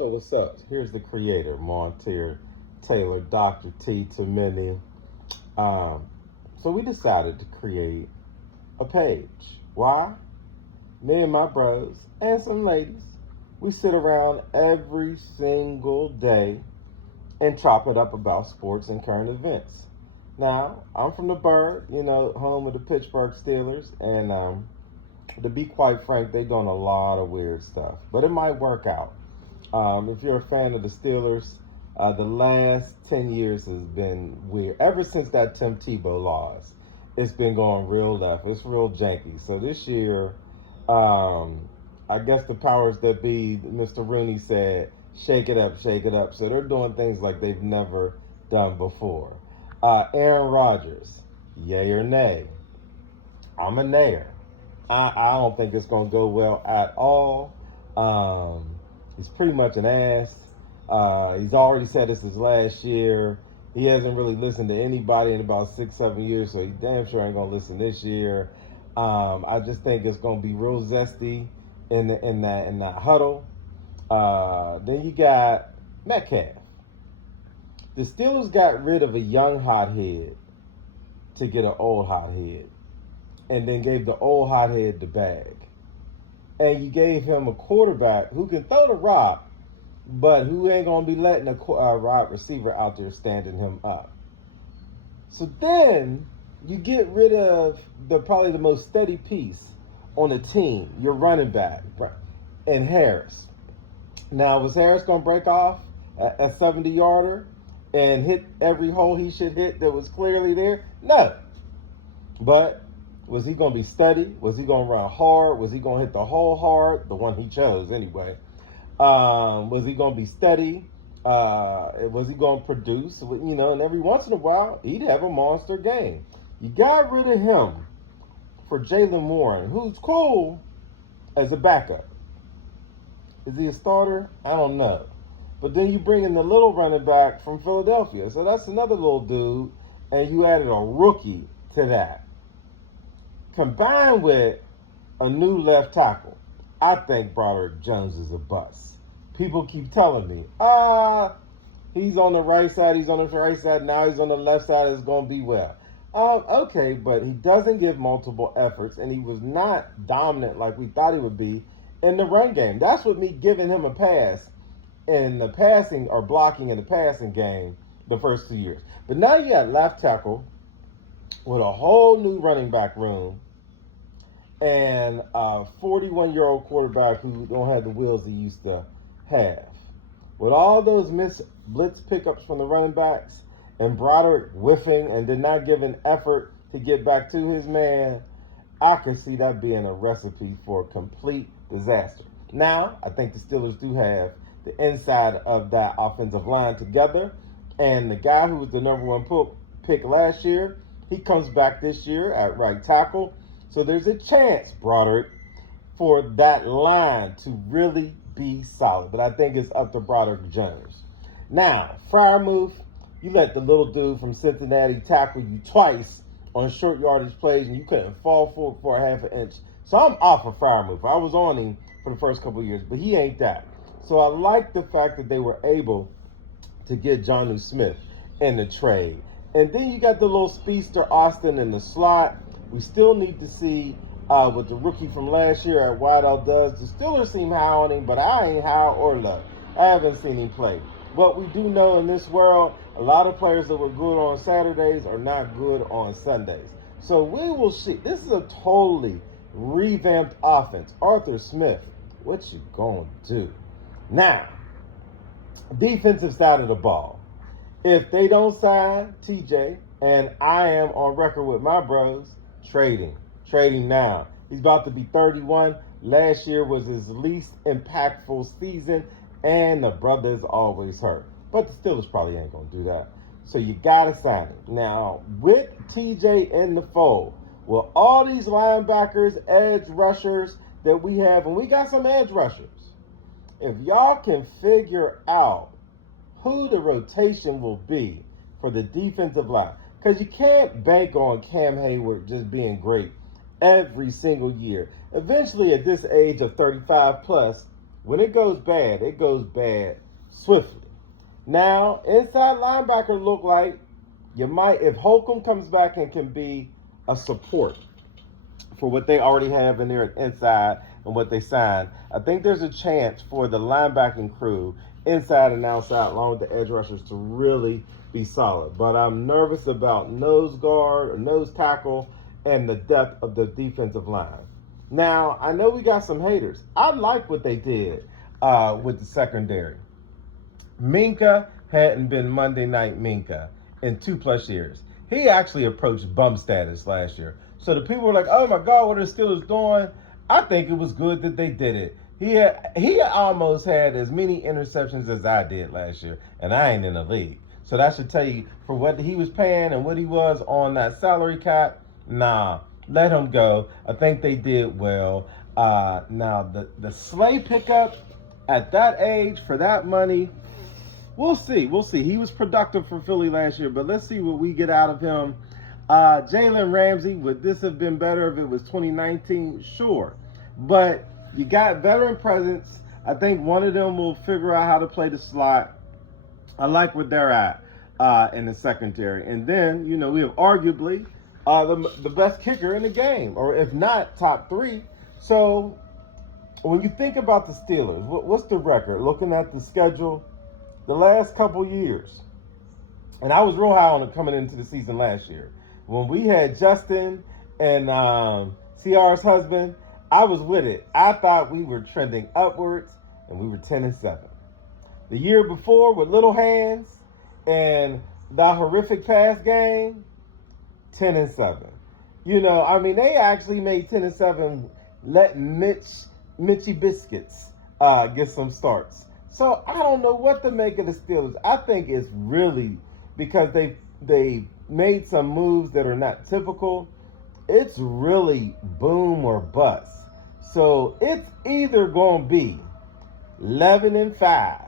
So what's up? Here's the creator, Montier Taylor, Dr. T to many. Um, so we decided to create a page. Why? Me and my bros and some ladies, we sit around every single day and chop it up about sports and current events. Now, I'm from the Bird, home of the Pittsburgh Steelers, and to be quite frank, they're doing a lot of weird stuff, but it might work out. If you're a fan of the Steelers, the last 10 years has been weird. Ever since that Tim Tebow loss, it's been going real left. It's real janky. So this year, I guess the powers that be, Mr. Rooney said, shake it up, shake it up. So they're doing things like they've never done before. Aaron Rodgers, yay or nay? I'm a nayer. I don't think it's going to go well at all. He's pretty much an ass. He's already said this is last year. He hasn't really listened to anybody in about 6-7 years, so he damn sure ain't gonna listen this year. I just think it's gonna be real zesty in that huddle. Then you got Metcalf. The Steelers got rid of a young hothead to get an old hothead, and then gave the old hothead the bag. And you gave him a quarterback who can throw the rock, but who ain't going to be letting a wide receiver out there standing him up. So then you get rid of probably the most steady piece on the team, your running back, and Harris. Now, was Harris going to break off a 70-yarder and hit every hole he should hit that was clearly there? No. But was he going to be steady? Was he going to run hard? Was he going to hit the hole hard? The one he chose anyway. Was he going to be steady? Was he going to produce? And every once in a while, he'd have a monster game. You got rid of him for Jaylen Warren, who's cool as a backup. Is he a starter? I don't know. But then you bring in the little running back from Philadelphia. So that's another little dude. And you added a rookie to that. Combined with a new left tackle, I think Broderick Jones is a bust. People keep telling me, he's on the right side, now he's on the left side, it's going to be well. Okay, but he doesn't give multiple efforts, and he was not dominant like we thought he would be in the run game. That's what me giving him a pass in the passing or blocking in the passing game the first 2 years. But now you got left tackle with a whole new running back room and a 41-year-old quarterback who don't have the wheels he used to have. With all those missed blitz pickups from the running backs and Broderick whiffing and did not give an effort to get back to his man, I could see that being a recipe for complete disaster. Now, I think the Steelers do have the inside of that offensive line together, and the guy who was the number one pick last year, he comes back this year at right tackle. So there's a chance, Broderick, for that line to really be solid. But I think it's up to Broderick Jones. Now, Freiermuth, you let the little dude from Cincinnati tackle you twice on short yardage plays, and you couldn't fall for a half an inch. So I'm off of Freiermuth. I was on him for the first couple of years, but he ain't that. So I like the fact that they were able to get Jonnu Smith in the trade. And then you got the little speedster Austin in the slot. We still need to see what the rookie from last year at wideout does. The Steelers seem high on him, but I ain't high or low. I haven't seen him play. What we do know in this world, a lot of players that were good on Saturdays are not good on Sundays. So we will see. This is a totally revamped offense. Arthur Smith, what you gonna do? Now, defensive side of the ball. If they don't sign TJ, and I am on record with my bros, trading now. He's about to be 31. Last year was his least impactful season, and the brother's always hurt. But the Steelers probably ain't going to do that. So you got to sign him. Now, with TJ in the fold, with all these linebackers, edge rushers that we have, and we got some edge rushers, if y'all can figure out who the rotation will be for the defensive line, because you can't bank on Cam Hayward just being great every single year. Eventually, at this age of 35 plus, When it goes bad swiftly. Now, inside linebacker look like you might, if Holcomb comes back and can be a support for what they already have in there inside and what they signed, I think there's a chance for the linebacking crew inside and outside, along with the edge rushers, to really be solid. But I'm nervous about nose guard or nose tackle and the depth of the defensive line. Now, I know we got some haters. I like what they did with the secondary. Minka hadn't been Monday Night Minka in 2+ years. He actually approached bum status last year. So the people were like, oh my God, what are the Steelers doing? I think it was good that they did it. He almost had as many interceptions as I did last year, and I ain't in the league. So that should tell you, for what he was paying and what he was on that salary cap, nah, let him go. I think they did well. Now, the Slay pickup at that age for that money, we'll see. We'll see. He was productive for Philly last year, but let's see what we get out of him. Jalen Ramsey, would this have been better if it was 2019? Sure. But you got veteran presence. I think one of them will figure out how to play the slot. I like where they're at in the secondary. And then, we have arguably the best kicker in the game, or if not, top 3. So when you think about the Steelers, what's the record? Looking at the schedule, the last couple years, and I was real high on it coming into the season last year. When we had Justin and CR's husband, I was with it. I thought we were trending upwards, and we were 10-7. The year before, with little hands and the horrific pass game, 10-7. They actually made 10-7. Let Mitchy Biscuits get some starts. So I don't know what to make of the Steelers. I think it's really because they made some moves that are not typical. It's really boom or bust. So it's either going to be 11-5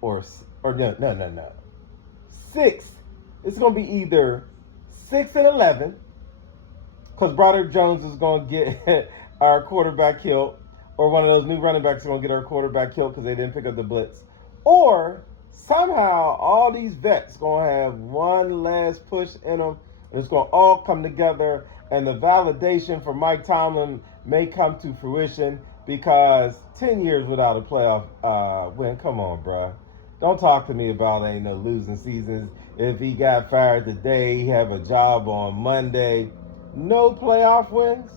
or no. 6. It's going to be either 6-11 because Broderick Jones is going to get our quarterback killed, or one of those new running backs is going to get our quarterback killed because they didn't pick up the blitz, or somehow all these vets going to have one last push in them, and it's going to all come together, and the validation for Mike Tomlin may come to fruition, because 10 years without a playoff win, come on, bruh. Don't talk to me about ain't no losing seasons. If he got fired today, he have a job on Monday. No playoff wins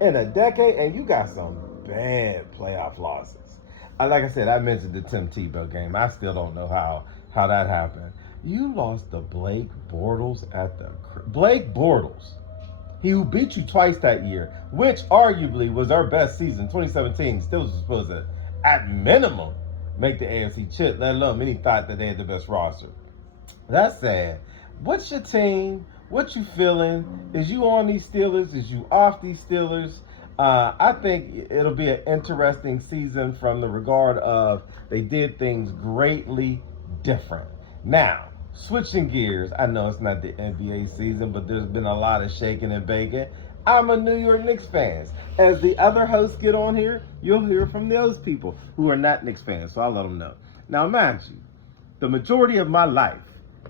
in a decade, and you got some bad playoff losses. Like I said, I mentioned the Tim Tebow game. I still don't know how that happened. You lost to Blake Bortles Blake Bortles. He who beat you twice that year, which arguably was our best season, 2017. Still was supposed to, at minimum, make the AFC chip, let alone many thought that they had the best roster. That's sad. What's your team? What you feeling? Is you on these Steelers? Is you off these Steelers? I think it'll be an interesting season from the regard of they did things greatly different. Now, switching gears, I know it's not the NBA season, but there's been a lot of shaking and baking. I'm a New York Knicks fan. As the other hosts get on here, you'll hear from those people who are not Knicks fans, so I'll let them know. Now, mind you, the majority of my life,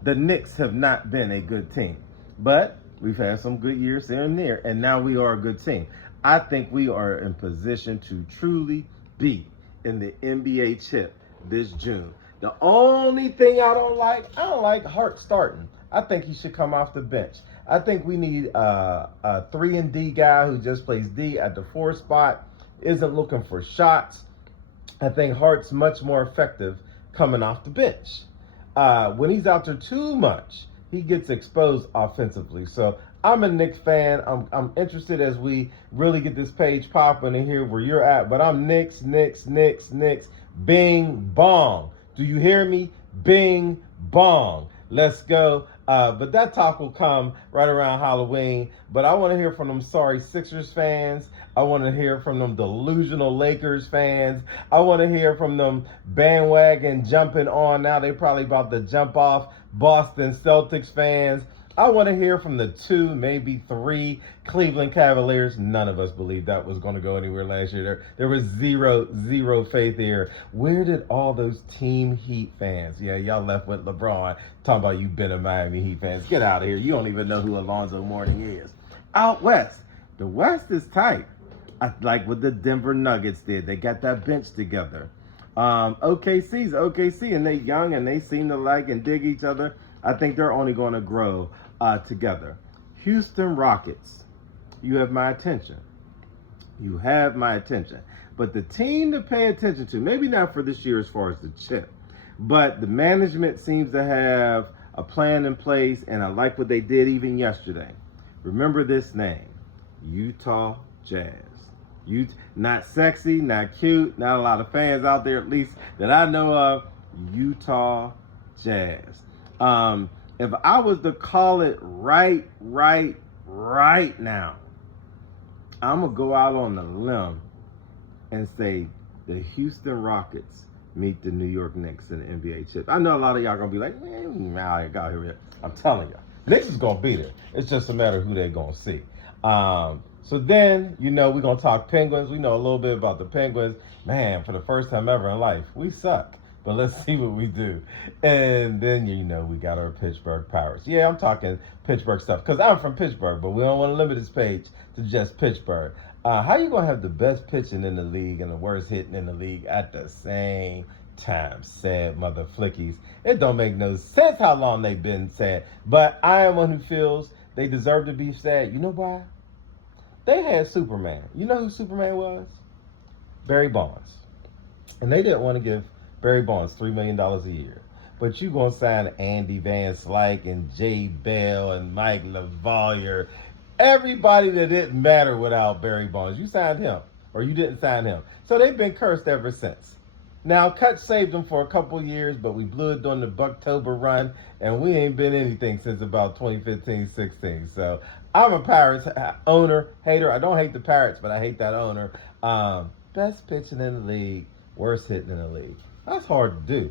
the Knicks have not been a good team. But we've had some good years here and there, and now we are a good team. I think we are in position to truly be in the NBA chip this June. The only thing I don't like Hart starting. I think he should come off the bench. I think we need a 3-and-D guy who just plays D at the 4 spot, isn't looking for shots. I think Hart's much more effective coming off the bench. When he's out there too much, he gets exposed offensively. So I'm a Knicks fan. I'm interested as we really get this page popping and hear where you're at. But I'm Knicks. Bing, bong. Do you hear me? Bing, bong. Let's go. But that talk will come right around Halloween. But I want to hear from them sorry Sixers fans. I want to hear from them delusional Lakers fans. I want to hear from them bandwagon jumping on. Now they probably about to jump off Boston Celtics fans. I want to hear from the 2, maybe 3 Cleveland Cavaliers. None of us believed that was going to go anywhere last year. There was zero faith here. Where did all those Team Heat fans? Yeah, y'all left with LeBron talking about you been a Miami Heat fans. Get out of here. You don't even know who Alonzo Mourning is. Out west, the West is tight. I like what the Denver Nuggets did. They got that bench together. OKC's OKC, and they young and they seem to like and dig each other. I think they're only going to grow together. Houston Rockets, you have my attention. You have my attention. But the team to pay attention to, maybe not for this year as far as the chip, but the management seems to have a plan in place, and I like what they did even yesterday. Remember this name, Utah Jazz. Not sexy, not cute, not a lot of fans out there, at least that I know of. Utah Jazz. If I was to call it right now, I'm going to go out on a limb and say the Houston Rockets meet the New York Knicks in the NBA chip. I know a lot of y'all going to be like, man, I got here. I'm telling you, Knicks is going to beat it. It's just a matter of who they're going to see. So then, we're going to talk Penguins. We know a little bit about the Penguins. Man, for the first time ever in life, we suck. But let's see what we do. And then, we got our Pittsburgh Pirates. Yeah, I'm talking Pittsburgh stuff because I'm from Pittsburgh, but we don't want to limit this page to just Pittsburgh. How you going to have the best pitching in the league and the worst hitting in the league at the same time? Sad mother flickies. It don't make no sense how long they've been sad. But I am one who feels they deserve to be sad. You know why? They had Superman. You know who Superman was? Barry Bonds. And they didn't want to give Barry Bonds $3 million a year. But you going to sign Andy Van Slyke and Jay Bell and Mike LaValliere. Everybody that didn't matter without Barry Bonds. You signed him or you didn't sign him. So they've been cursed ever since. Now, Cut saved them for a couple years, but we blew it during the Bucktober run, and we ain't been anything since about 2015-16. So I'm a Pirates owner, hater. I don't hate the Pirates, but I hate that owner. Best pitching in the league, worst hitting in the league. That's hard to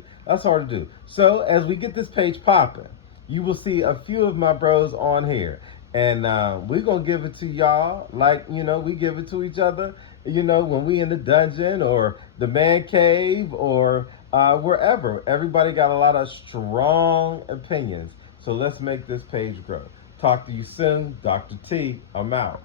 do. So as we get this page popping, you will see a few of my bros on here. And we're going to give it to y'all like, we give it to each other, when we in the dungeon or the man cave or wherever. Everybody got a lot of strong opinions. So let's make this page grow. Talk to you soon. Dr. T, I'm out.